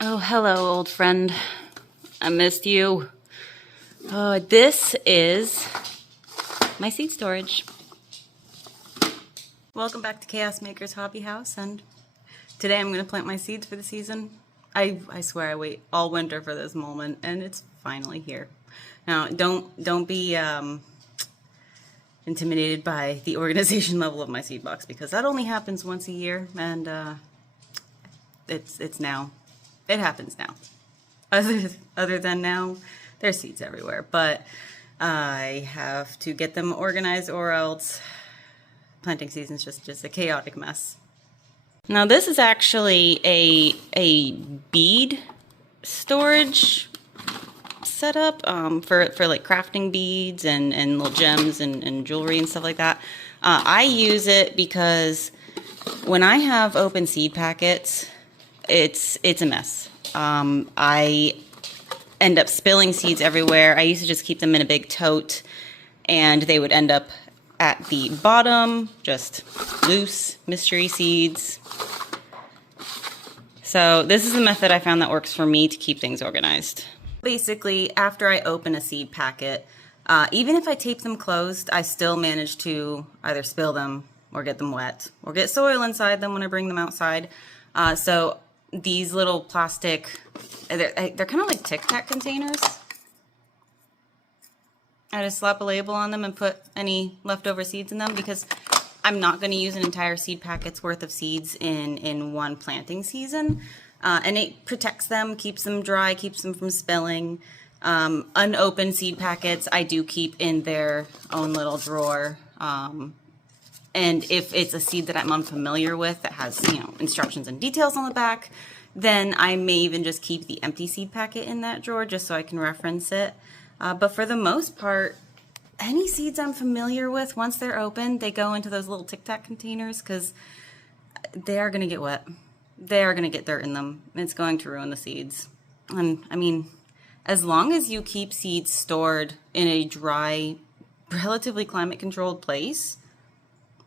Oh, hello, old friend. I missed you. This is my seed storage. Welcome back to Chaos Maker's Hobby House, and today I'm going to plant my seeds for the season. I swear I wait all winter for this moment, and it's finally here. Now, don't be intimidated by the organization level of my seed box, because that only happens once a year, and it's now. It happens now. Other than now, there's seeds everywhere, but I have to get them organized, or else planting season's just a chaotic mess. Now this is actually a bead storage setup for like crafting beads and little gems and jewelry and stuff like that. I use it because when I have open seed packets, it's a mess. I end up spilling seeds everywhere. I used to just keep them in a big tote, and they would end up at the bottom, just loose mystery seeds. So this is the method I found that works for me to keep things organized. Basically, after I open a seed packet, even if I tape them closed, I still manage to either spill them or get them wet or get soil inside them when I bring them outside. So these little plastic, they're kind of like Tic Tac containers. I just slap a label on them and put any leftover seeds in them, because I'm not going to use an entire seed packet's worth of seeds in one planting season. And it protects them, keeps them dry, keeps them from spilling. Unopened seed packets I do keep in their own little drawer. And if it's a seed that I'm unfamiliar with that has, instructions and details on the back, then I may even just keep the empty seed packet in that drawer just so I can reference it. But for the most part, any seeds I'm familiar with, once they're open, they go into those little Tic Tac containers, because they are going to get wet. They are going to get dirt in them. It's going to ruin the seeds. And I mean, as long as you keep seeds stored in a dry, relatively climate-controlled place,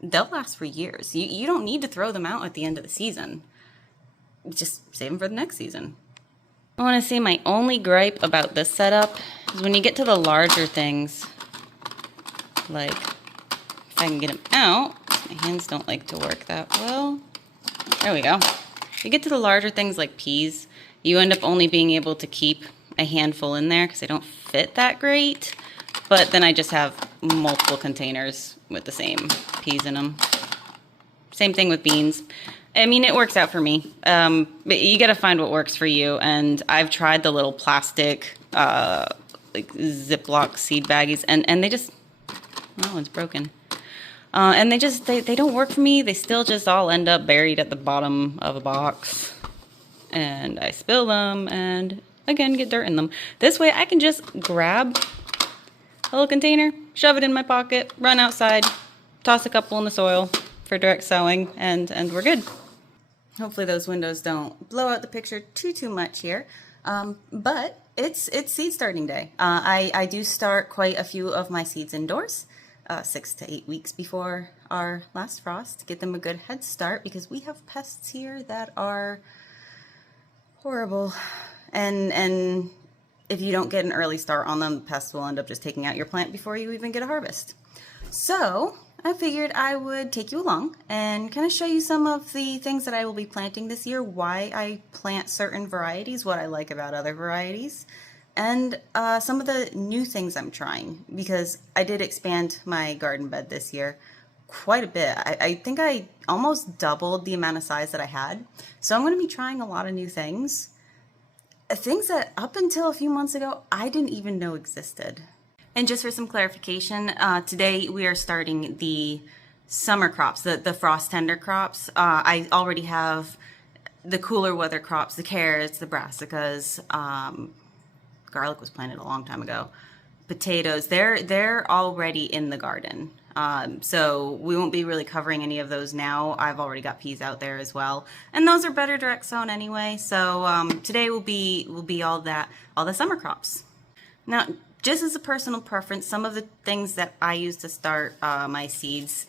they'll last for years. You don't need to throw them out at the end of the season. Just save them for the next season. I want to say my only gripe about this setup is when you get to the larger things, like if I can get them out, my hands don't like to work that well. There we go. If you get to the larger things like peas, you end up only being able to keep a handful in there because they don't fit that great. But then I just have multiple containers with the same peas in them. Same thing with beans. I mean, it works out for me. But you got to find what works for you. And I've tried the little plastic, like Ziploc seed baggies, and they just, oh, it's broken. And they don't work for me. They still just all end up buried at the bottom of a box. And I spill them and, again, get dirt in them. This way I can just grab a little container, shove it in my pocket, run outside, toss a couple in the soil for direct sowing, and we're good. Hopefully those windows don't blow out the picture too much here. But it's seed starting day. I do start quite a few of my seeds indoors, 6 to 8 weeks before our last frost, to get them a good head start, because we have pests here that are horrible. And if you don't get an early start on them, the pests will end up just taking out your plant before you even get a harvest. So I figured I would take you along and kind of show you some of the things that I will be planting this year, why I plant certain varieties, what I like about other varieties, and some of the new things I'm trying, because I did expand my garden bed this year quite a bit. I think I almost doubled the amount of size that I had. So I'm going to be trying a lot of new things. Things that up until a few months ago, I didn't even know existed. And just for some clarification, today we are starting the summer crops, the frost tender crops. I already have the cooler weather crops, the carrots, the brassicas, garlic was planted a long time ago, potatoes, they're already in the garden. So we won't be really covering any of those now. I've already got peas out there as well, and those are better direct sown anyway. So today will be all the summer crops. Now, just as a personal preference, some of the things that I use to start my seeds,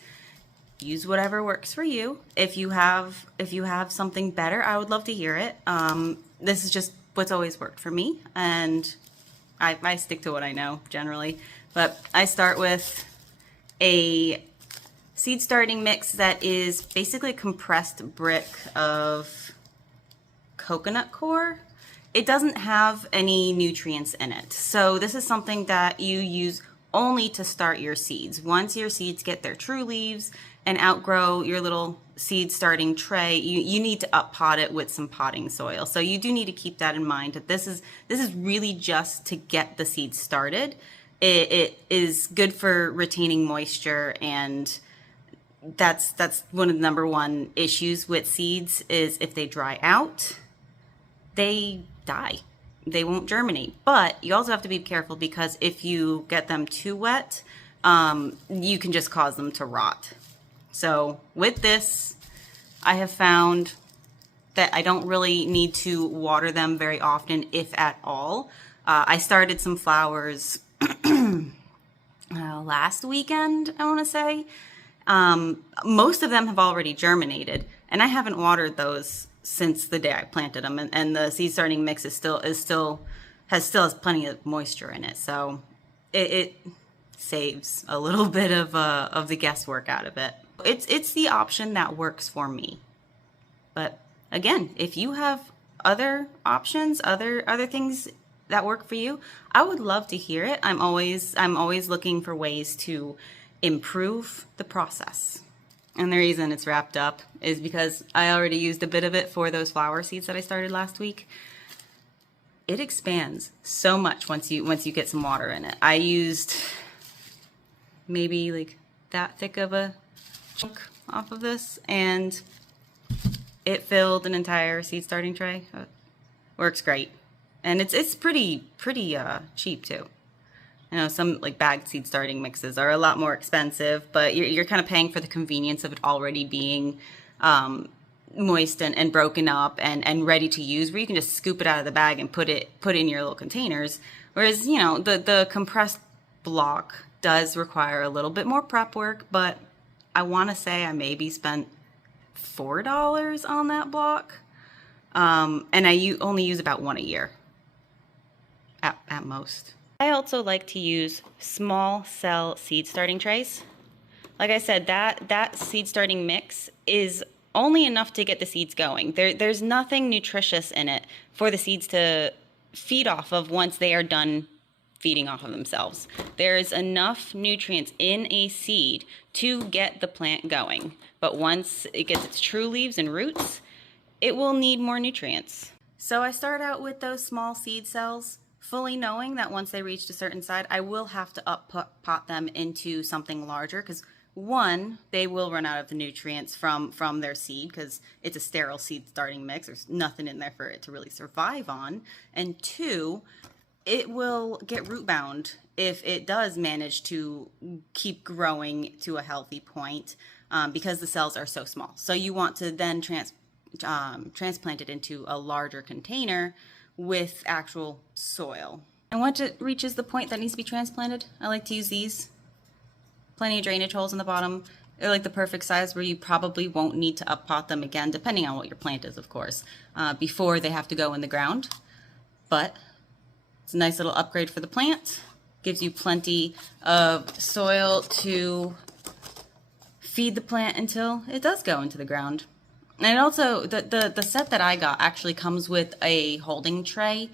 use whatever works for you. If you have something better, I would love to hear it. this is just what's always worked for me, and I stick to what I know generally. But I start with a seed starting mix that is basically a compressed brick of coconut coir. It doesn't have any nutrients in it. So this is something that you use only to start your seeds. Once your seeds get their true leaves and outgrow your little seed starting tray, you need to up pot it with some potting soil. So you do need to keep that in mind, that this is really just to get the seeds started. It is good for retaining moisture, and that's one of the number one issues with seeds is if they dry out, they die. They won't germinate. But you also have to be careful, because if you get them too wet, you can just cause them to rot. So with this, I have found that I don't really need to water them very often, if at all. I started some flowers last weekend, I want to say. Most of them have already germinated, and I haven't watered those since the day I planted them, and the seed starting mix still has plenty of moisture in it, so it saves a little bit of the guesswork out of it. It's the option that works for me. But again, if you have other options, other things that work for you, I would love to hear it. I'm always looking for ways to improve the process. And the reason it's wrapped up is because I already used a bit of it for those flower seeds that I started last week. It expands so much once you get some water in it. I used maybe like that thick of a chunk off of this, and it filled an entire seed starting tray. Works great. And it's pretty cheap too. I know some like bagged seed starting mixes are a lot more expensive, but you're kind of paying for the convenience of it already being moist and broken up and ready to use, where you can just scoop it out of the bag and put it in your little containers. Whereas, you know, the compressed block does require a little bit more prep work, but I want to say I maybe spent $4 on that block, and I only use about one a year at most. I also like to use small cell seed starting trays. Like I said, that seed starting mix is only enough to get the seeds going. There's nothing nutritious in it for the seeds to feed off of once they are done feeding off of themselves. There's enough nutrients in a seed to get the plant going. But once it gets its true leaves and roots, it will need more nutrients. So I start out with those small seed cells, fully knowing that once they reach a certain size, I will have to pot them into something larger, because one, they will run out of the nutrients from their seed, because it's a sterile seed starting mix. There's nothing in there for it to really survive on. And two, it will get root bound if it does manage to keep growing to a healthy point, because the cells are so small. So you want to then transplant it into a larger container with actual soil. And once it reaches the point that needs to be transplanted, I like to use these. Plenty of drainage holes in the bottom. They're like the perfect size where you probably won't need to up pot them again, depending on what your plant is, of course, before they have to go in the ground. But it's a nice little upgrade for the plant. Gives you plenty of soil to feed the plant until it does go into the ground. And also, the set that I got actually comes with a holding tray,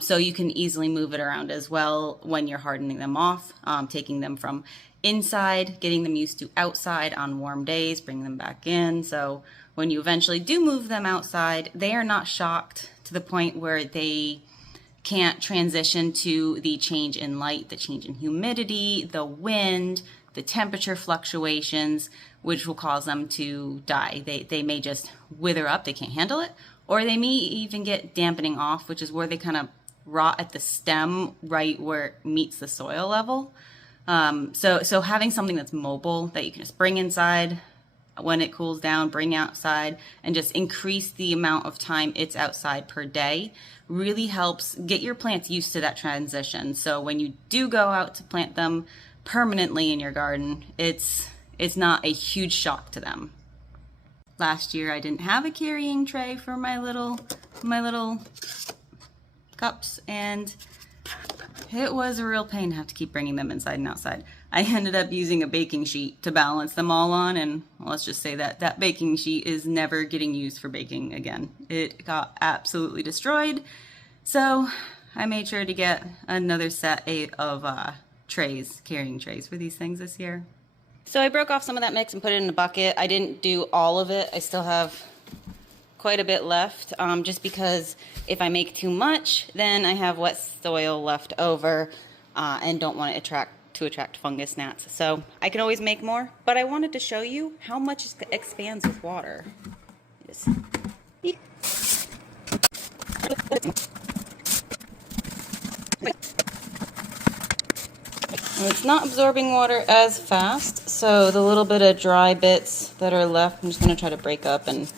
so you can easily move it around as well when you're hardening them off, taking them from inside, getting them used to outside on warm days, bringing them back in. So when you eventually do move them outside, they are not shocked to the point where they can't transition to the change in light, the change in humidity, the wind, the temperature fluctuations, which will cause them to die. They may just wither up, they can't handle it, or they may even get dampening off, which is where they kind of rot at the stem right where it meets the soil level. So having something that's mobile that you can just bring inside when it cools down, bring outside, and just increase the amount of time it's outside per day really helps get your plants used to that transition. So when you do go out to plant them permanently in your garden, it's not a huge shock to them. Last year I didn't have a carrying tray for my little cups, and it was a real pain to have to keep bringing them inside and outside. I ended up using a baking sheet to balance them all on, and let's just say that that baking sheet is never getting used for baking again. It got absolutely destroyed, so I made sure to get another set of trays, carrying trays for these things this year. So I broke off some of that mix and put it in a bucket. I didn't do all of it. I still have quite a bit left, just because if I make too much, then I have wet soil left over and don't want it to attract fungus gnats. So I can always make more, but I wanted to show you how much it expands with water. It's not absorbing water as fast, so the little bit of dry bits that are left, I'm just going to try to break up and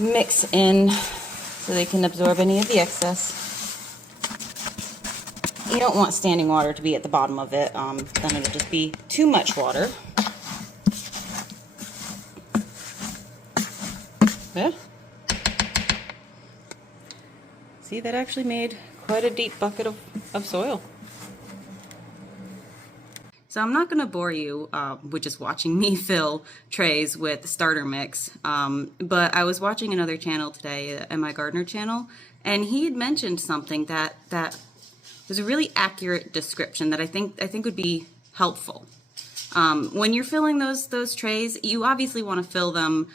mix in so they can absorb any of the excess. You don't want standing water to be at the bottom of it, then it'll just be too much water. Yeah. See, that actually made quite a deep bucket of soil. So I'm not going to bore you with just watching me fill trays with starter mix, but I was watching another channel today, My Gardener channel, and he had mentioned something that was a really accurate description that I think would be helpful. When you're filling those trays, you obviously want to fill them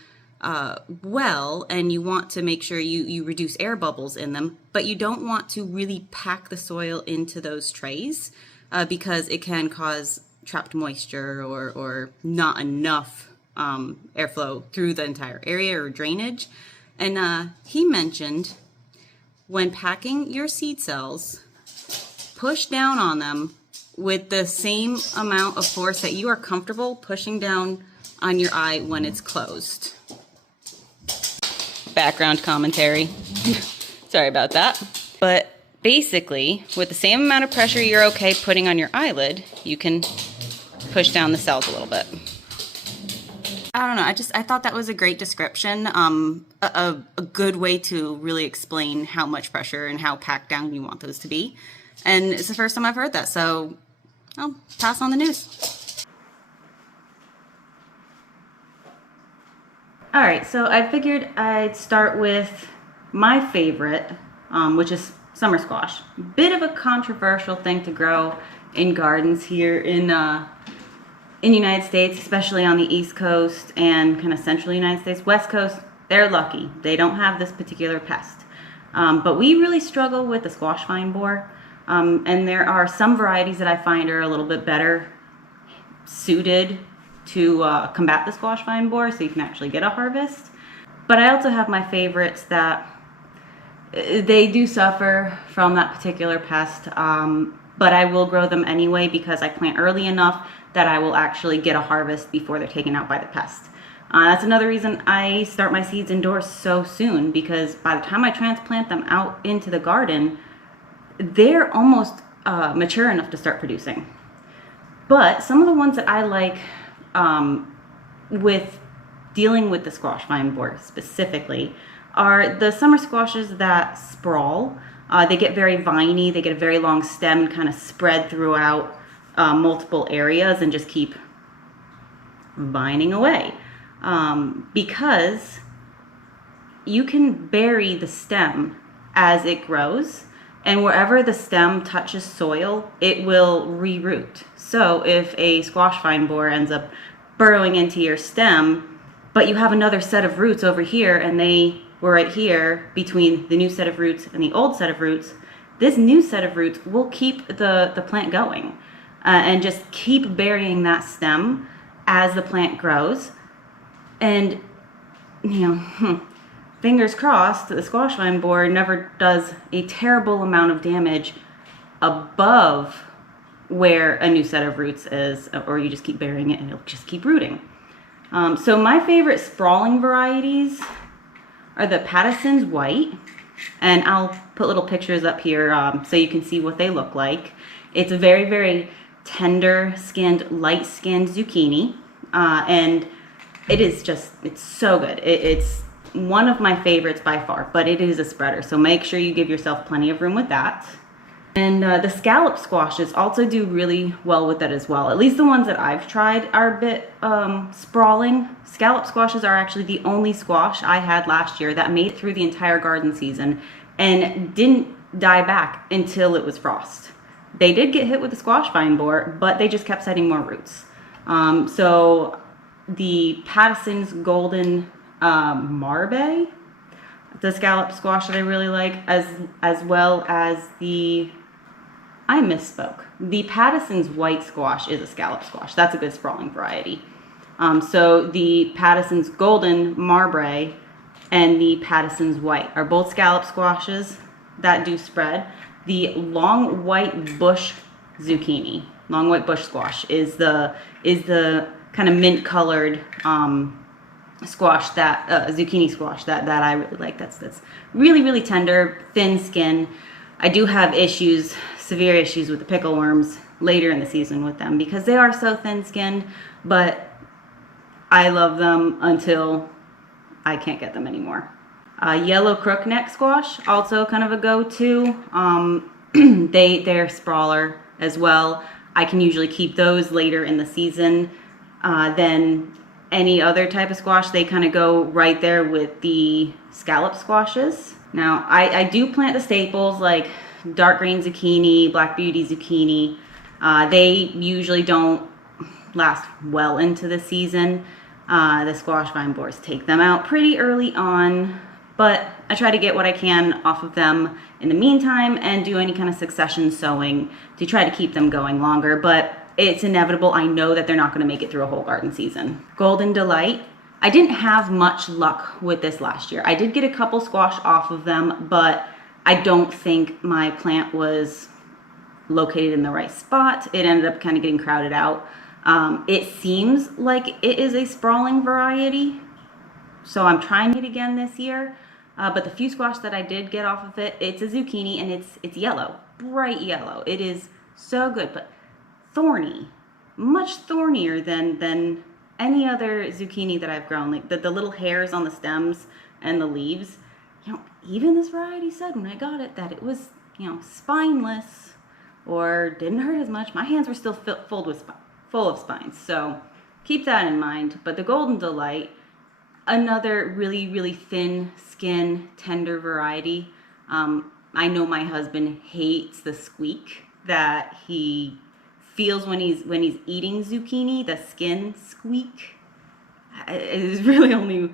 well, and you want to make sure you reduce air bubbles in them, but you don't want to really pack the soil into those trays because it can cause trapped moisture or not enough airflow through the entire area or drainage. And he mentioned when packing your seed cells, push down on them with the same amount of force that you are comfortable pushing down on your eye when it's closed. Background commentary. Sorry about that. But basically, with the same amount of pressure you're okay putting on your eyelid, you can push down the cells a little bit. I don't know, I thought that was a great description, a good way to really explain how much pressure and how packed down you want those to be. And it's the first time I've heard that, so I'll pass on the news. Alright, so I figured I'd start with my favorite, which is summer squash. Bit of a controversial thing to grow in gardens here in the United States, especially on the East Coast and kind of central United States. West Coast, they're lucky. They don't have this particular pest. But we really struggle with the squash vine borer. And there are some varieties that I find are a little bit better suited to combat the squash vine borer, so you can actually get a harvest. But I also have my favorites that they do suffer from that particular pest, but I will grow them anyway because I plant early enough that I will actually get a harvest before they're taken out by the pest. That's another reason I start my seeds indoors so soon, because by the time I transplant them out into the garden, they're almost mature enough to start producing. But some of the ones that I like with dealing with the squash vine borer specifically are the summer squashes that sprawl. They get very viney, they get a very long stem and kind of spread throughout multiple areas and just keep vining away. Because you can bury the stem as it grows, and wherever the stem touches soil, it will reroot. So if a squash vine borer ends up burrowing into your stem, but you have another set of roots over here and they were right here between the new set of roots and the old set of roots, this new set of roots will keep the plant going and just keep burying that stem as the plant grows. And, you know, fingers crossed, the squash vine borer never does a terrible amount of damage above where a new set of roots is, or you just keep burying it and it'll just keep rooting. So my favorite sprawling varieties are the Patterson's White, and I'll put little pictures up here so you can see what they look like. It's a very, very tender skinned, light skinned zucchini, and It is just, it's so good. It's one of my favorites by far, but it is a spreader. So make sure you give yourself plenty of room with that. And the scallop squashes also do really well with that as well. At least the ones that I've tried are a bit sprawling. Scallop squashes are actually the only squash I had last year that made it through the entire garden season and didn't die back until it was frost. They did get hit with the squash vine borer, but they just kept setting more roots. So the Patterson's Golden Marbe, the scallop squash that I really like, as well as the, I misspoke. The Patterson's white squash is a scallop squash. That's a good sprawling variety. So the Patterson's Golden Marbre and the Patterson's white are both scallop squashes that do spread. The long white bush zucchini, long white bush squash, is the kind of mint colored squash, that zucchini squash that I really like. That's really tender, thin skin. I do have issues, severe issues with the pickle worms later in the season with them because they are so thin skinned, but I love them until I can't get them anymore. Yellow crookneck squash, also kind of a go-to. They're sprawler as well. I can usually keep those later in the season than any other type of squash. They kind of go right there with the scallop squashes. Now, I do plant the staples like dark green zucchini, black beauty zucchini. They usually don't last well into the season. The squash vine borers take them out pretty early on, but I try to get what I can off of them in the meantime and do any kind of succession sowing to try to keep them going longer, but it's inevitable. I know that they're not going to make it through a whole garden season. Golden Delight. I didn't have much luck with this last year. I did get a couple squash off of them, but I don't think my plant was located in the right spot. It ended up kind of getting crowded out. It seems like it is a sprawling variety, so I'm trying it again this year. But the few squash that I did get off of it, it's a zucchini and it's yellow, bright yellow. It is so good, but thorny, much thornier than any other zucchini that I've grown. Like the little hairs on the stems and the leaves. You know, even this variety said when I got it that it was, you know, spineless or didn't hurt as much. My hands were still full of spines, so keep that in mind. But the Golden Delight, another really thin skin, tender variety. I know my husband hates the squeak that he feels when he's eating zucchini, the skin squeak. It is really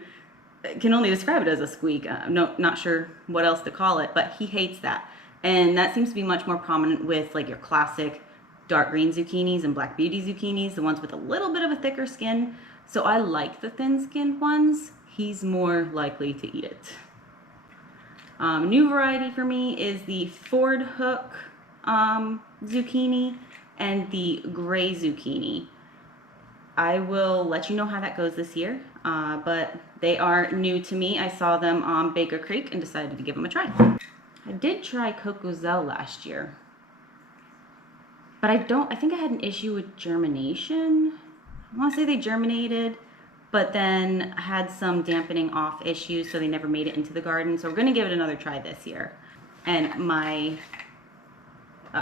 can only describe it as a squeak. Not sure what else to call it, but he hates that. And that seems to be much more prominent with like your classic dark green zucchinis and black beauty zucchinis, the ones with a little bit of a thicker skin. So I like the thin skinned ones. He's more likely to eat it. New variety for me is the Ford Hook zucchini and the gray zucchini. I will let you know how that goes this year, but they are new to me. I saw them on Baker Creek and decided to give them a try. I did try Cocozelle last year, but I think I had an issue with germination. I want to say they germinated, but then had some dampening off issues, so they never made it into the garden. So we're going to give it another try this year. And my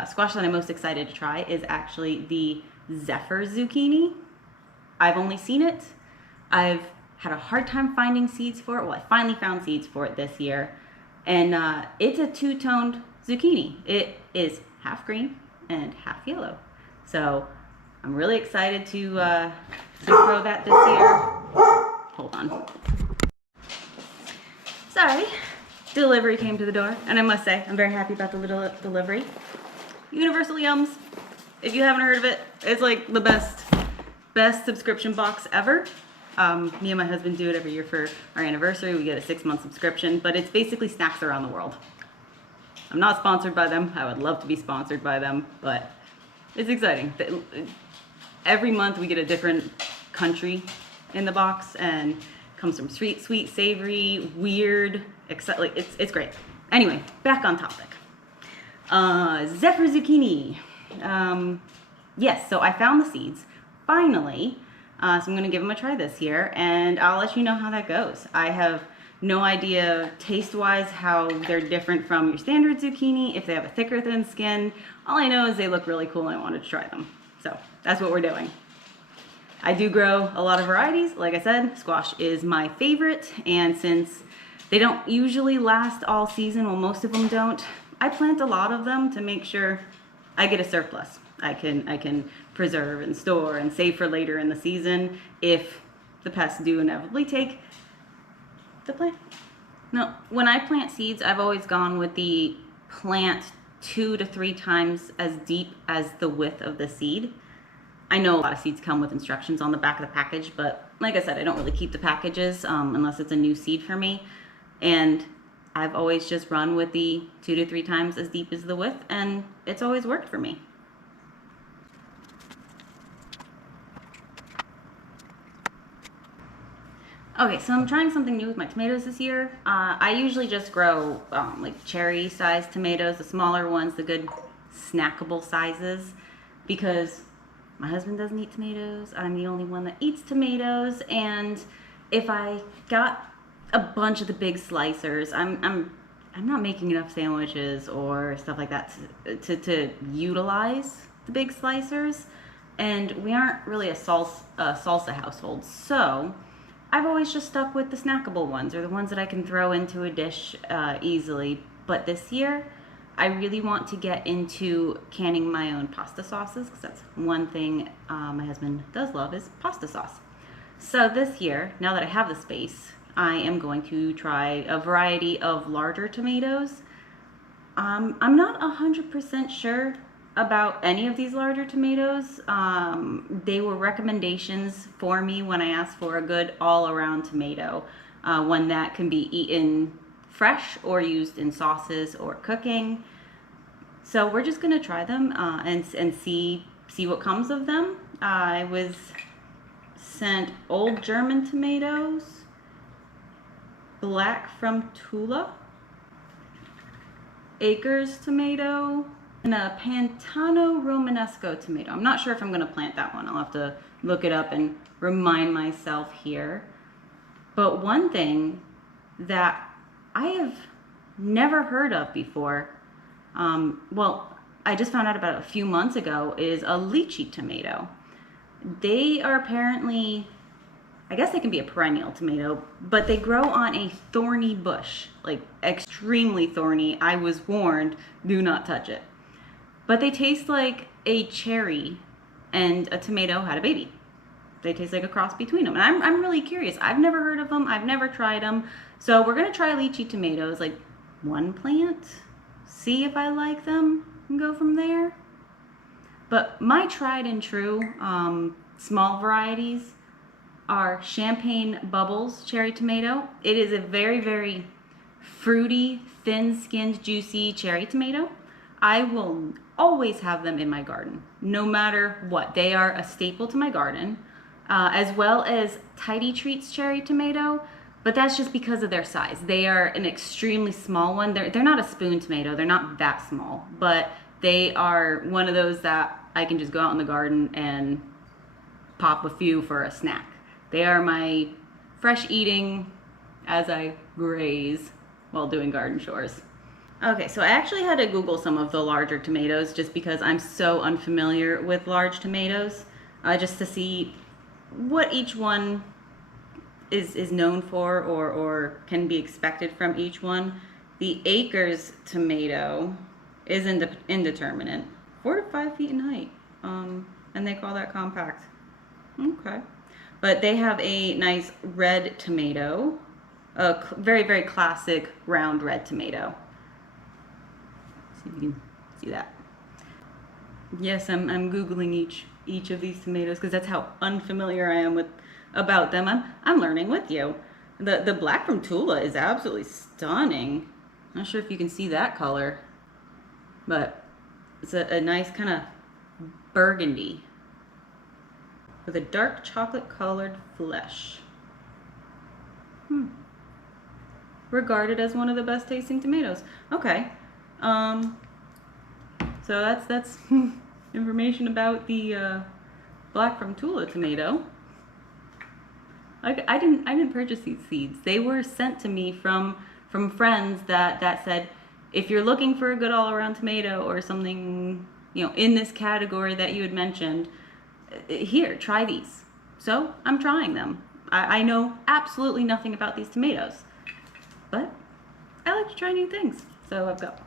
squash that I'm most excited to try is actually the Zephyr zucchini. I've only seen it. I've had a hard time finding seeds for it. Well, I finally found seeds for it this year. And it's a two-toned zucchini. It is half green and half yellow. So I'm really excited to grow that this year. Hold on. Sorry, delivery came to the door, and I must say I'm very happy about the delivery. Universal Yums. If you haven't heard of it, it's like the best subscription box ever. Me and my husband do it every year for our anniversary. We get a 6-month subscription, but it's basically snacks around the world. I'm not sponsored by them. I would love to be sponsored by them, but it's exciting. Every month we get a different country in the box, and it comes from sweet, savory, weird, like it's great. Anyway, back on topic. Zephyr zucchini. Yes, so I found the seeds finally. So I'm gonna give them a try this year, and I'll let you know how that goes. I have no idea taste-wise how they're different from your standard zucchini, if they have a thicker, thin skin. All I know is they look really cool and I wanted to try them. So that's what we're doing. I do grow a lot of varieties. Like I said, squash is my favorite, and since they don't usually last all season, well, most of them don't, I plant a lot of them to make sure I get a surplus. I can preserve and store and save for later in the season if the pests do inevitably take the plant. Now, when I plant seeds, I've always gone with the plant 2 to 3 times as deep as the width of the seed. I know a lot of seeds come with instructions on the back of the package, but like I said, I don't really keep the packages unless it's a new seed for me. And I've always just run with the 2 to 3 times as deep as the width, and it's always worked for me. Okay, so I'm trying something new with my tomatoes this year. I usually just grow like cherry-sized tomatoes, the smaller ones, the good snackable sizes, because my husband doesn't eat tomatoes. I'm the only one that eats tomatoes, and if I got a bunch of the big slicers, I'm not making enough sandwiches or stuff like that to utilize the big slicers, and we aren't really a salsa household, so I've always just stuck with the snackable ones, or the ones that I can throw into a dish easily. But this year, I really want to get into canning my own pasta sauces, because that's one thing my husband does love, is pasta sauce. So this year, now that I have the space, I am going to try a variety of larger tomatoes. I'm not 100% sure about any of these larger tomatoes. They were recommendations for me when I asked for a good all-around tomato, one that can be eaten fresh or used in sauces or cooking. So we're just gonna try them and see what comes of them. I was sent old German tomatoes, black from Tula, Acres tomato, and a Pantano Romanesco tomato. I'm not sure if I'm gonna plant that one. I'll have to look it up and remind myself here. But one thing that I have never heard of before, well, I just found out about it a few months ago, is a lychee tomato. They are apparently, I guess they can be a perennial tomato, but they grow on a thorny bush, like extremely thorny. I was warned, do not touch it. But they taste like a cherry and a tomato had a baby. They taste like a cross between them. And I'm really curious. I've never heard of them. I've never tried them. So we're going to try lychee tomatoes, like one plant, see if I like them, and go from there. But my tried and true small varieties are Champagne Bubbles cherry tomato. It is a very, very fruity, thin-skinned, juicy cherry tomato. I will always have them in my garden, no matter what. They are a staple to my garden, as well as Tidy Treats cherry tomato, but that's just because of their size. They are an extremely small one. They're not a spoon tomato. They're not that small, but they are one of those that I can just go out in the garden and pop a few for a snack. They are my fresh eating as I graze while doing garden chores. Okay, so I actually had to Google some of the larger tomatoes just because I'm so unfamiliar with large tomatoes, just to see what each one is known for or can be expected from each one. The Acres tomato is indeterminate, 4 to 5 feet in height, and they call that compact. Okay, but they have a nice red tomato, a very, very classic round red tomato. See if you can see that. Yes, I'm Googling each of these tomatoes because that's how unfamiliar I am about them. I'm learning with you. The black from Tula is absolutely stunning. Not sure if you can see that color, but it's a nice kind of burgundy with a dark chocolate colored flesh. Regarded as one of the best tasting tomatoes. Okay. So that's information about the black from Tula tomato. I didn't purchase these seeds. They were sent to me from friends that said, if you're looking for a good all around tomato or something, you know, in this category that you had mentioned, here, try these. So I'm trying them. I know absolutely nothing about these tomatoes, but I like to try new things. So I've got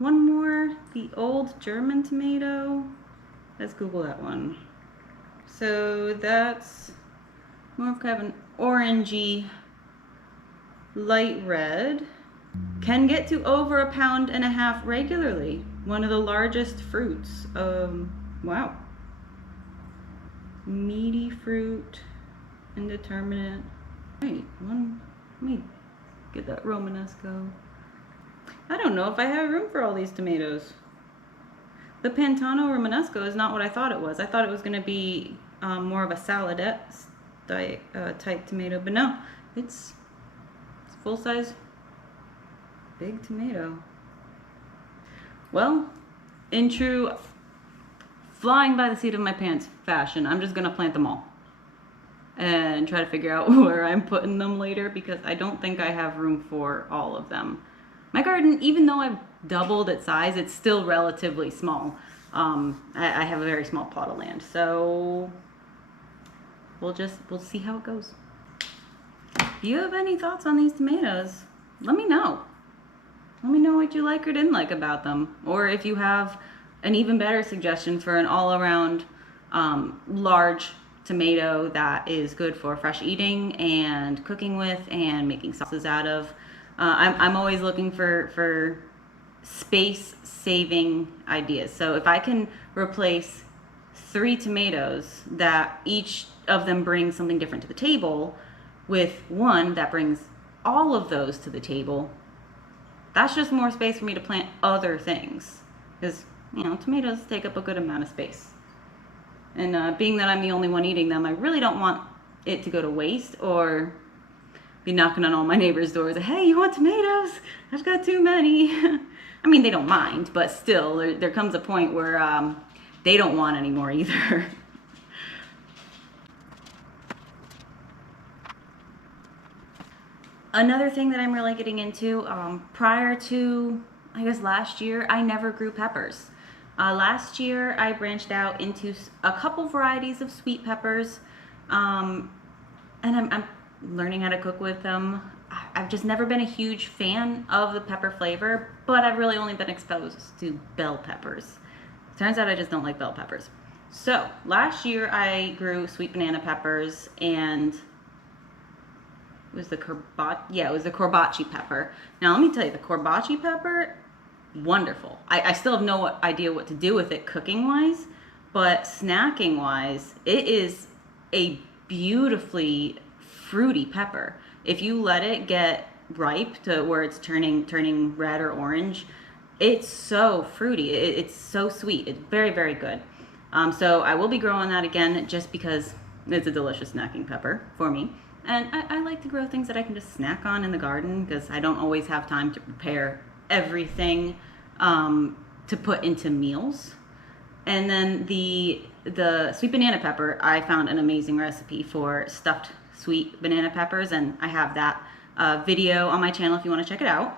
one more, the old German tomato. Let's Google that one. So that's more of kind of an orangey light red. Can get to over 1.5 pounds regularly. One of the largest fruits. Wow. Meaty fruit, indeterminate. Wait, let me get that Romanesco. I don't know if I have room for all these tomatoes. The Pantano Romanesco is not what I thought it was. I thought it was going to be more of a saladette type tomato, but no, it's full size, big tomato. Well, in true flying by the seat of my pants fashion, I'm just gonna plant them all and try to figure out where I'm putting them later, because I don't think I have room for all of them. My garden, even though I've doubled its size, it's still relatively small. I have a very small plot of land, so we'll see how it goes. If you have any thoughts on these tomatoes, let me know. Let me know what you like or didn't like about them, or if you have an even better suggestion for an all-around large tomato that is good for fresh eating and cooking with and making sauces out of. I'm always looking for space-saving ideas. So if I can replace 3 tomatoes that each of them brings something different to the table with one that brings all of those to the table, that's just more space for me to plant other things. Because, you know, tomatoes take up a good amount of space. And being that I'm the only one eating them, I really don't want it to go to waste or be knocking on all my neighbors' doors. Hey, you want tomatoes? I've got too many. I mean, they don't mind, but still, there comes a point where they don't want any more either. Another thing that I'm really getting into, prior to, I guess, last year, I never grew peppers. Last year, I branched out into a couple varieties of sweet peppers, and I'm learning how to cook with them. I've just never been a huge fan of the pepper flavor, but I've really only been exposed to bell peppers. Turns out I just don't like bell peppers. So last year, I grew sweet banana peppers, and it was the Corbaci pepper. Now let me tell you, the Corbaci pepper, wonderful. I still have no idea what to do with it cooking wise, but snacking wise, it is a beautifully fruity pepper. If you let it get ripe to where it's turning red or orange, it's so fruity. It's so sweet. It's very, very good. So I will be growing that again just because it's a delicious snacking pepper for me. And I like to grow things that I can just snack on in the garden, because I don't always have time to prepare everything to put into meals. And then the sweet banana pepper, I found an amazing recipe for stuffed sweet banana peppers, and I have that video on my channel if you want to check it out.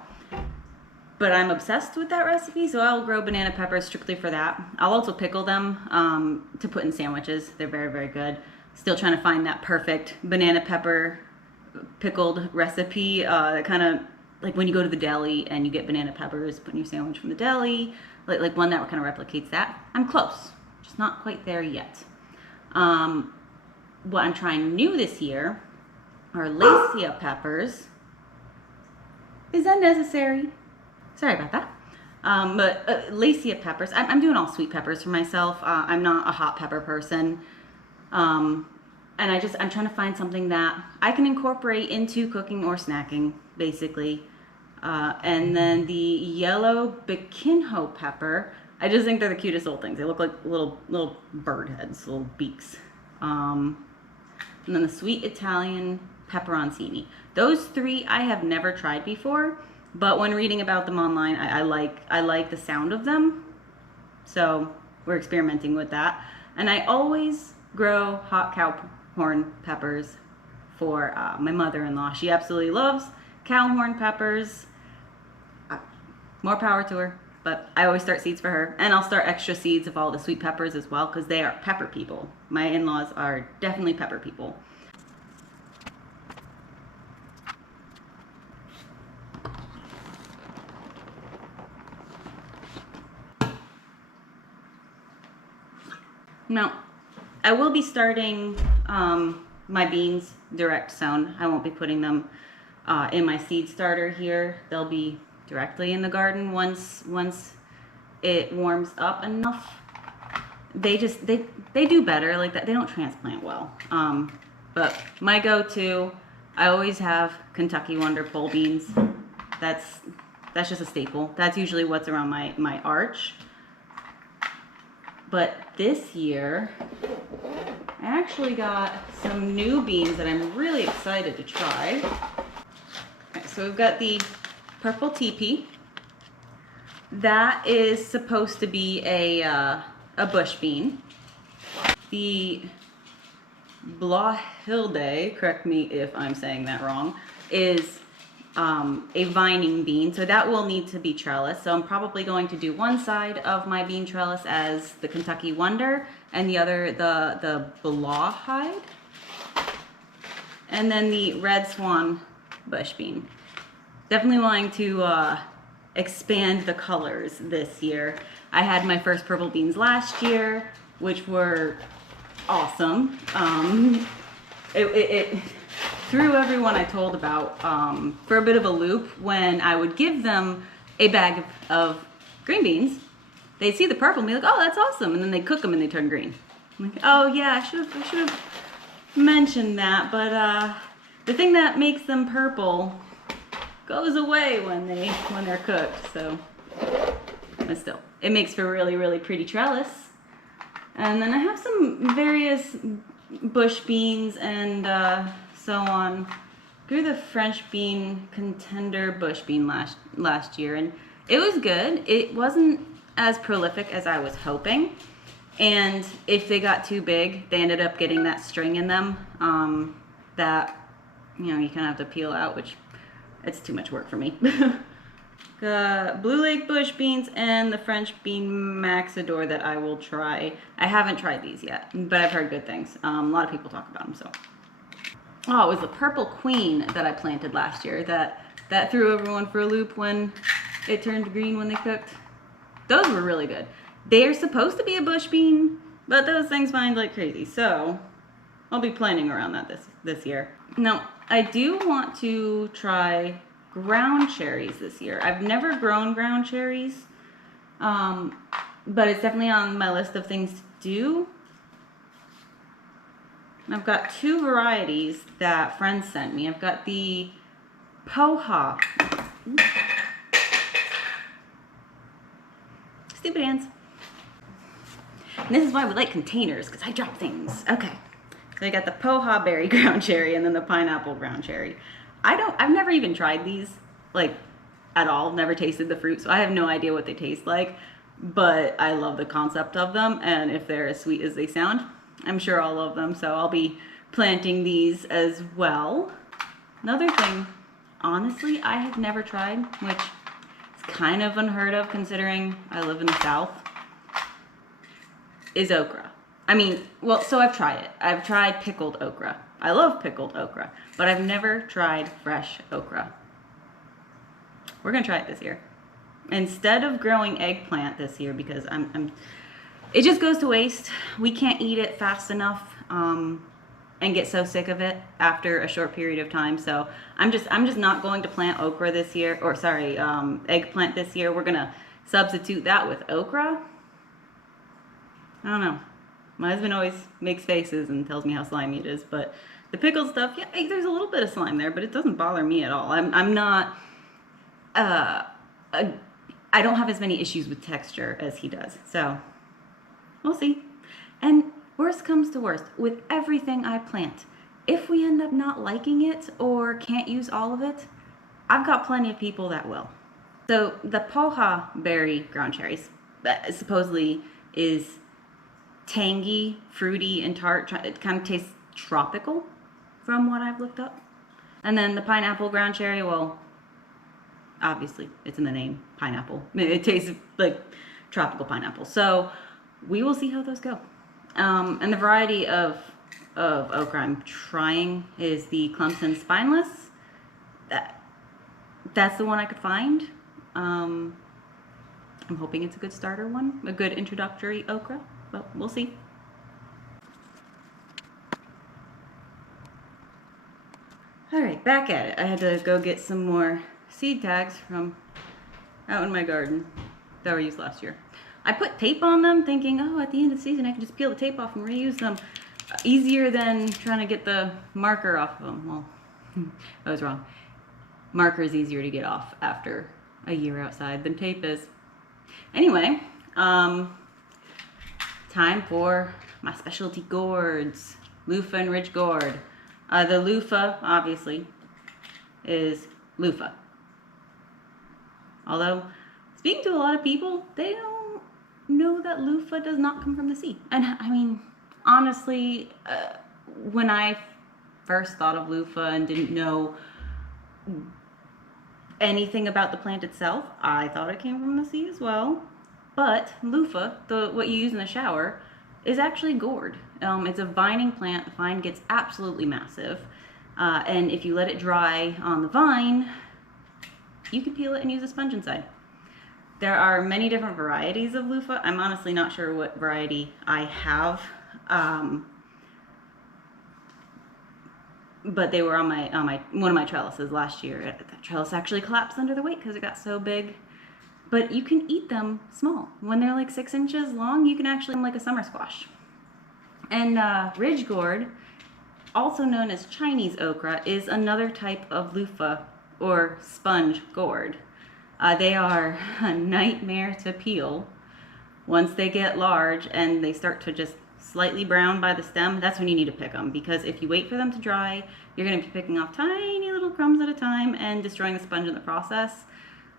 But I'm obsessed with that recipe, so I'll grow banana peppers strictly for that. I'll also pickle them to put in sandwiches. They're very, very good. Still trying to find that perfect banana pepper pickled recipe. That kind of like when you go to the deli and you get banana peppers, put in your sandwich from the deli, like one that kind of replicates that. I'm close, just not quite there yet. What I'm trying new this year are Lacea peppers. Is that necessary? Sorry about that. But Lacea peppers, I'm doing all sweet peppers for myself. I'm not a hot pepper person. And I'm trying to find something that I can incorporate into cooking or snacking, basically. And then the yellow Bikinho pepper, I just think they're the cutest little things. They look like little bird heads, little beaks. And then the sweet Italian peperoncini. Those 3 I have never tried before, but when reading about them online, I like the sound of them. So we're experimenting with that. And I always grow hot cow horn peppers for my mother-in-law. She absolutely loves cow horn peppers. More power to her, but I always start seeds for her, and I'll start extra seeds of all the sweet peppers as well, because they are pepper people. My in-laws are definitely pepper people. Now, I will be starting my beans direct sown. I won't be putting them in my seed starter here. They'll be directly in the garden once it warms up enough. They do better like that. They don't transplant well. But my go-to, I always have Kentucky Wonder pole beans. That's just a staple. That's usually what's around my arch. But this year, I actually got some new beans that I'm really excited to try. Okay, so we've got the purple teepee. That is supposed to be a bush bean. The Blauhilde, correct me if I'm saying that wrong, is a vining bean, so that will need to be trellis. So I'm probably going to do one side of my bean trellis as the Kentucky Wonder and the other the Blauhide, and then the Red Swan bush bean. Definitely wanting to expand the colors this year. I had my first purple beans last year, which were awesome. It threw everyone I told about for a bit of a loop when I would give them a bag of green beans. They'd see the purple and be like, oh, that's awesome. And then they cook them and they turn green. I'm like, oh yeah, I should have mentioned that. But the thing that makes them purple goes away when they're cooked. So, but still, it makes for really, really pretty trellis. And then I have some various bush beans and so on. Grew the French bean contender bush bean last year, and it was good. It wasn't as prolific as I was hoping, and if they got too big, they ended up getting that string in them that you kind of have to peel out, which it's too much work for me. Got Blue Lake bush beans and the French bean Maxador that I will try. I haven't tried these yet, but I've heard good things. A lot of people talk about them, so. Oh, it was the Purple Queen that I planted last year that threw everyone for a loop when it turned green when they cooked. Those were really good. They are supposed to be a bush bean, but those things vine like crazy, so I'll be planning around that this year. Now, I do want to try ground cherries this year. I've never grown ground cherries, but it's definitely on my list of things to do. I've got two varieties that friends sent me. I've got the Poha. Stupid hands. And this is why we like containers, because I drop things. Okay. So I got the Poha berry ground cherry and then the pineapple ground cherry. I've never even tried these, like, at all. Never tasted the fruit, so I have no idea what they taste like. But I love the concept of them, and if they're as sweet as they sound, I'm sure I'll love them. So I'll be planting these as well. Another thing, honestly, I have never tried, which is kind of unheard of considering I live in the South, is okra. I mean, well, so I've tried it. I've tried pickled okra. I love pickled okra, but I've never tried fresh okra. We're gonna try it this year. Instead of growing eggplant this year, because it just goes to waste. We can't eat it fast enough and get so sick of it after a short period of time. So I'm just not going to plant okra this year, or sorry, eggplant this year. We're gonna substitute that with okra. I don't know. My husband always makes faces and tells me how slimy it is, but the pickled stuff, yeah, there's a little bit of slime there, but it doesn't bother me at all. I'm not, I don't have as many issues with texture as he does, so we'll see. And worst comes to worst, with everything I plant, if we end up not liking it or can't use all of it, I've got plenty of people that will. So the Poha berry ground cherries supposedly is tangy, fruity, and tart. It kind of tastes tropical from what I've looked up. And then the pineapple ground cherry, well, obviously it's in the name, pineapple. It tastes like tropical pineapple. So we will see how those go. And the variety of okra I'm trying is the Clemson Spineless. That's the one I could find. I'm hoping it's a good starter one, a good introductory okra, but we'll see. All right, back at it. I had to go get some more seed tags from out in my garden that were used last year. I put tape on them thinking, oh, at the end of the season I can just peel the tape off and reuse them. Easier than trying to get the marker off of them. Well, I was wrong. Marker is easier to get off after a year outside than tape is. Anyway, time for my specialty gourds, loofah and ridge gourd. The loofah, obviously, is loofah. Although, speaking to a lot of people, they don't know that loofah does not come from the sea. And I mean, honestly, when I first thought of loofah and didn't know anything about the plant itself, I thought it came from the sea as well. But loofah, what you use in the shower, is actually gourd. It's a vining plant. The vine gets absolutely massive. And if you let it dry on the vine, you can peel it and use a sponge inside. There are many different varieties of loofah. I'm honestly not sure what variety I have. But they were on one of my trellises last year. That trellis actually collapsed under the weight because it got so big. But you can eat them small. When they're like 6 inches long, you can actually eat them like a summer squash. And ridge gourd, also known as Chinese okra, is another type of loofah or sponge gourd. They are a nightmare to peel. Once they get large and they start to just slightly brown by the stem, that's when you need to pick them, because if you wait for them to dry, you're going to be picking off tiny little crumbs at a time and destroying the sponge in the process.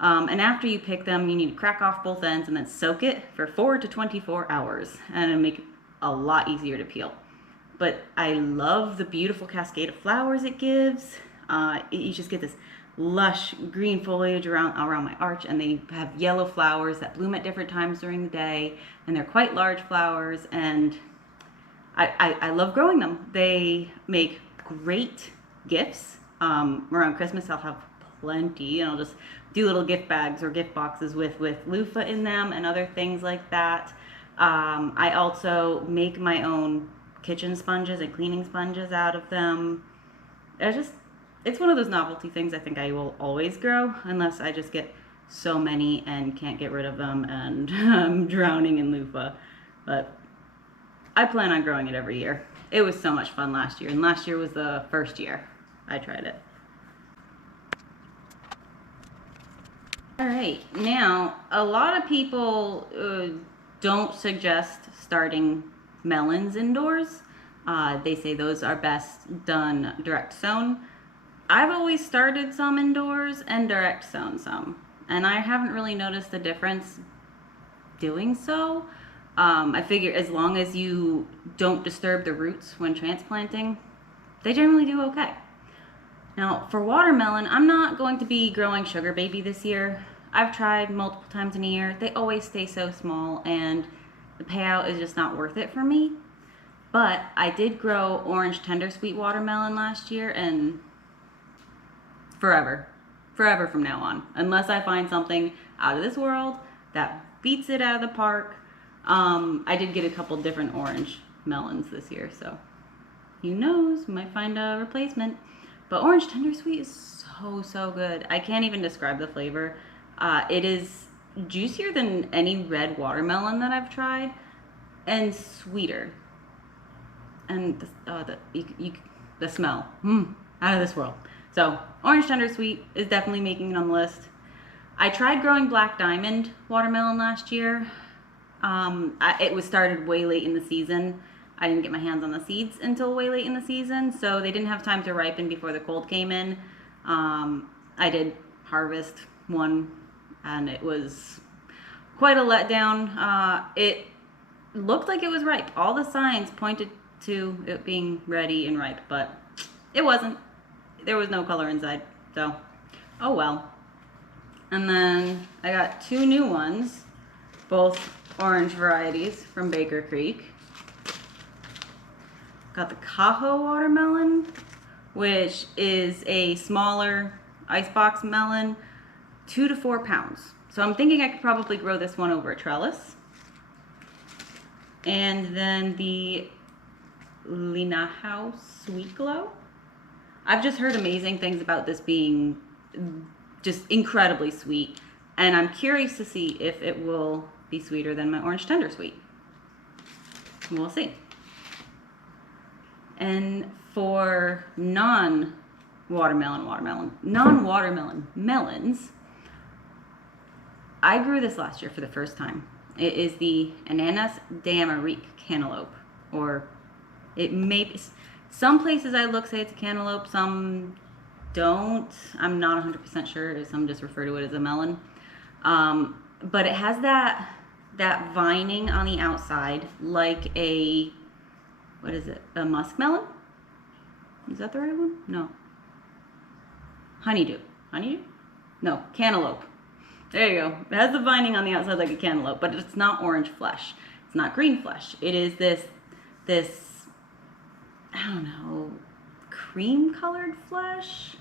And after you pick them, you need to crack off both ends and then soak it for 4 to 24 hours, and it'll make it a lot easier to peel. But I love the beautiful cascade of flowers it gives. You just get this lush green foliage around my arch, and they have yellow flowers that bloom at different times during the day, and they're quite large flowers, and I love growing them. They make great gifts. Around Christmas I'll have plenty, and I'll just do little gift bags or gift boxes with loofah in them and other things like that. I also make my own kitchen sponges and cleaning sponges out of them. It's one of those novelty things I think I will always grow, unless I just get so many and can't get rid of them and I'm drowning in loofah. But I plan on growing it every year. It was so much fun last year, and last year was the first year I tried it. All right, now a lot of people don't suggest starting melons indoors. They say those are best done direct sown. I've always started some indoors and direct sown some, and I haven't really noticed a difference doing so. I figure as long as you don't disturb the roots when transplanting, they generally do okay. Now for watermelon, I'm not going to be growing Sugar Baby this year. I've tried multiple times in a year. They always stay so small, and the payout is just not worth it for me. But I did grow Orange Tender Sweet watermelon last year, and forever from now on, unless I find something out of this world that beats it out of the park. I did get a couple different orange melons this year, so who knows, we might find a replacement. But Orange Tender Sweet is so good. I can't even describe the flavor. It is juicier than any red watermelon that I've tried, and sweeter. And the smell, out of this world. So Orange Tender Sweet is definitely making it on the list. I tried growing Black Diamond watermelon last year. It was started way late in the season. I didn't get my hands on the seeds until way late in the season, so they didn't have time to ripen before the cold came in. I did harvest one, and it was quite a letdown. It looked like it was ripe. All the signs pointed to it being ready and ripe, but It wasn't. There was no color inside, so oh well. And then I got 2 new ones, both orange varieties from Baker Creek. Got the Cajo watermelon, which is a smaller icebox melon, 2 to 4 pounds. So I'm thinking I could probably grow this one over a trellis. And then the Linahau Sweet Glow. I've just heard amazing things about this being just incredibly sweet, and I'm curious to see if it will be sweeter than my Orange Tender Sweet. We'll see. And for non-watermelon melons, I grew this last year for the first time. It is the Ananas d'Amérique cantaloupe, or it may be, some places I look say it's a cantaloupe, some don't. I'm not 100% sure. Some just refer to it as a melon. But it has that vining on the outside, like a, what is it? A muskmelon? Is that the right one? No. Honeydew. Honeydew? No, cantaloupe. There you go. It has the vining on the outside like a cantaloupe, but it's not orange flesh. It's not green flesh. It is this, I don't know, cream colored flesh.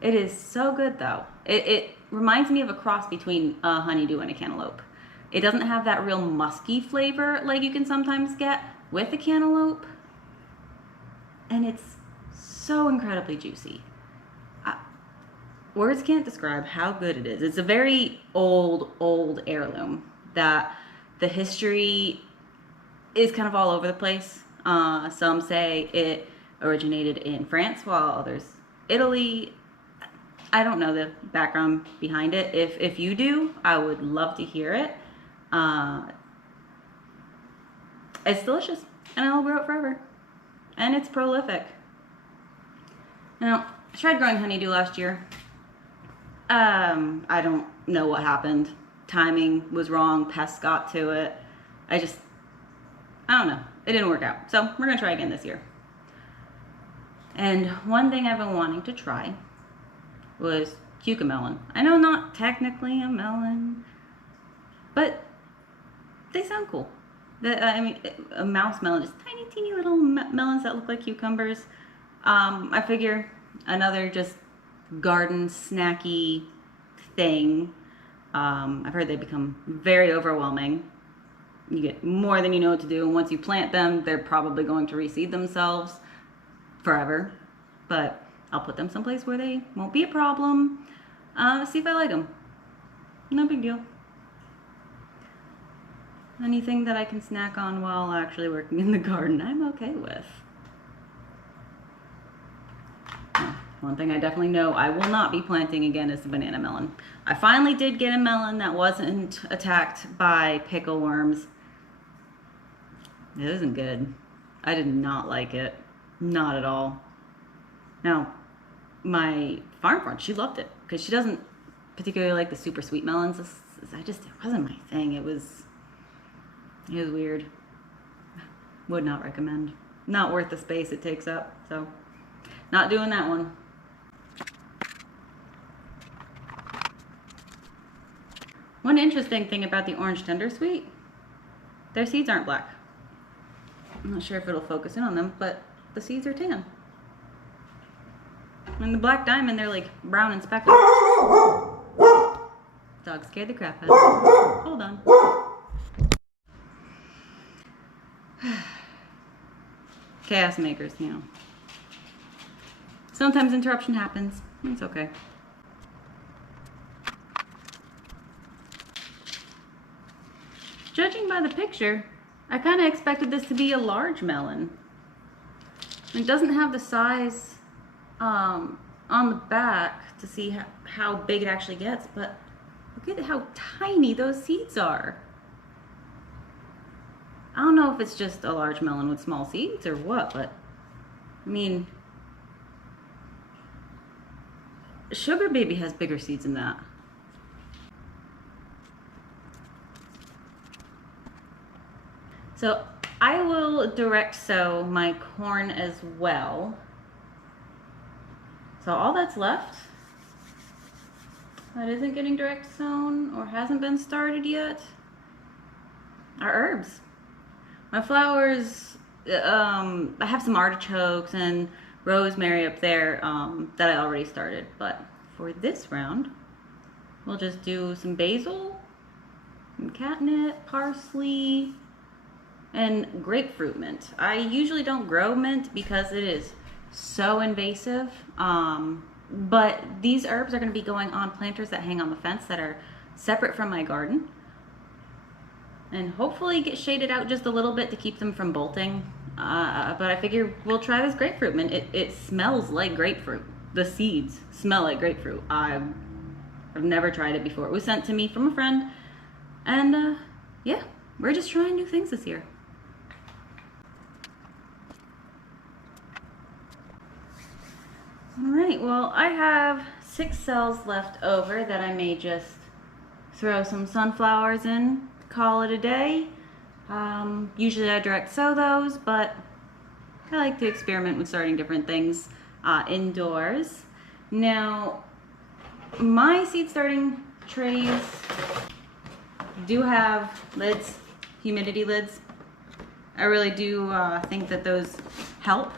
It is so good though. It reminds me of a cross between a honeydew and a cantaloupe. It doesn't have that real musky flavor like you can sometimes get with a cantaloupe. And it's so incredibly juicy. Words can't describe how good it is. It's a very old heirloom that the history is kind of all over the place. Some say it originated in France, while others Italy. I don't know the background behind it. If you do, I would love to hear it. It's delicious, and I'll grow it forever. And it's prolific. Now, I tried growing honeydew last year. I don't know what happened. Timing was wrong. Pests got to it. I don't know. It didn't work out. So we're gonna try again this year. And one thing I've been wanting to try was cucamelon. I know not technically a melon, but they sound cool. I mean, a mouse melon, just tiny, teeny little melons that look like cucumbers. I figure another just garden snacky thing. I've heard they become very overwhelming. You get more than you know what to do, and once you plant them, they're probably going to reseed themselves forever. But I'll put them someplace where they won't be a problem. See if I like them. No big deal. Anything that I can snack on while actually working in the garden, I'm okay with. One thing I definitely know I will not be planting again is the banana melon. I finally did get a melon that wasn't attacked by pickle worms. It isn't good. I did not like it. Not at all. Now, my farm friend, she loved it because she doesn't particularly like the super sweet melons. It wasn't my thing. It was weird. Would not recommend. Not worth the space it takes up. So, not doing that one. One interesting thing about the Orange Tender Sweet, their seeds aren't black. I'm not sure if it'll focus in on them, but the seeds are tan. And the Black Diamond, they're like brown and speckled. Dog scared the crap out of me. Hold on. Chaos makers, you know. Sometimes interruption happens. It's okay. Judging by the picture, I kind of expected this to be a large melon. It doesn't have the size on the back to see how big it actually gets, but look at how tiny those seeds are. I don't know if it's just a large melon with small seeds or what, but I mean, Sugar Baby has bigger seeds than that. So I will direct sow my corn as well. So all that's left that isn't getting direct sown or hasn't been started yet are herbs. My flowers, I have some artichokes and rosemary up there that I already started. But for this round, we'll just do some basil, some catnip, parsley, and grapefruit mint. I usually don't grow mint because it is so invasive. But these herbs are going to be going on planters that hang on the fence that are separate from my garden. And hopefully get shaded out just a little bit to keep them from bolting. But I figure we'll try this grapefruit mint. It smells like grapefruit. The seeds smell like grapefruit. I've never tried it before. It was sent to me from a friend. And yeah, we're just trying new things this year. All right, well, I have 6 cells left over that I may just throw some sunflowers in, call it a day. Usually I direct sow those, but I like to experiment with starting different things indoors. Now, my seed starting trays do have lids, humidity lids. I really do think that those help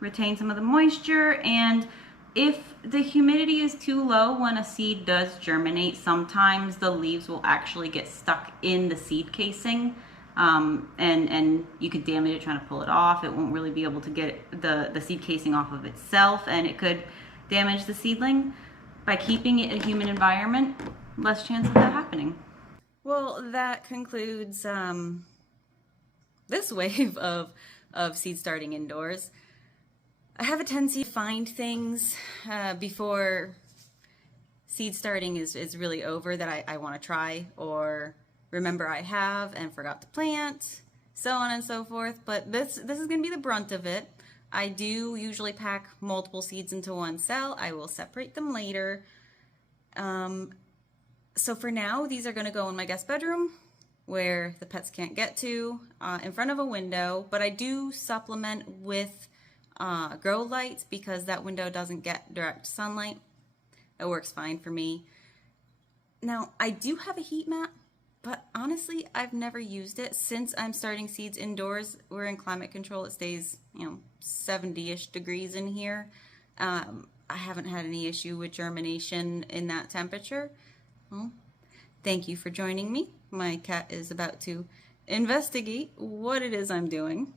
retain some of the moisture, and if the humidity is too low when a seed does germinate, sometimes the leaves will actually get stuck in the seed casing, and you could damage it trying to pull it off. It won't really be able to get the seed casing off of itself, and it could damage the seedling. By keeping it in a humid environment, less chance of that happening. Well, that concludes this wave of seed starting indoors. I have a tendency to find things before seed starting is really over that I want to try, or remember I have and forgot to plant, so on and so forth. But this is going to be the brunt of it. I do usually pack multiple seeds into one cell. I will separate them later. So for now, these are going to go in my guest bedroom where the pets can't get to, in front of a window. But I do supplement with grow lights because that window doesn't get direct sunlight. It works fine for me. Now, I do have a heat mat, but honestly, I've never used it. Since I'm starting seeds indoors, we're in climate control. It stays, 70-ish degrees in here. I haven't had any issue with germination in that temperature. Well, thank you for joining me. My cat is about to investigate what it is I'm doing.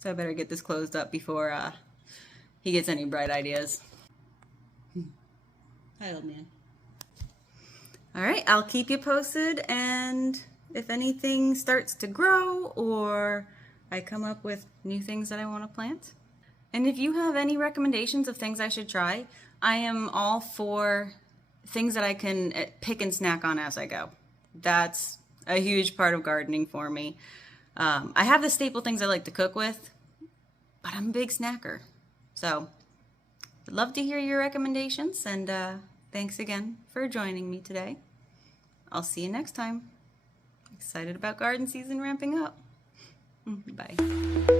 So I better get this closed up before he gets any bright ideas. Hi, old man. All right, I'll keep you posted, and if anything starts to grow or I come up with new things that I want to plant. And if you have any recommendations of things I should try, I am all for things that I can pick and snack on as I go. That's a huge part of gardening for me. I have the staple things I like to cook with, but I'm a big snacker. So I'd love to hear your recommendations, and thanks again for joining me today. I'll see you next time. Excited about garden season ramping up. Bye.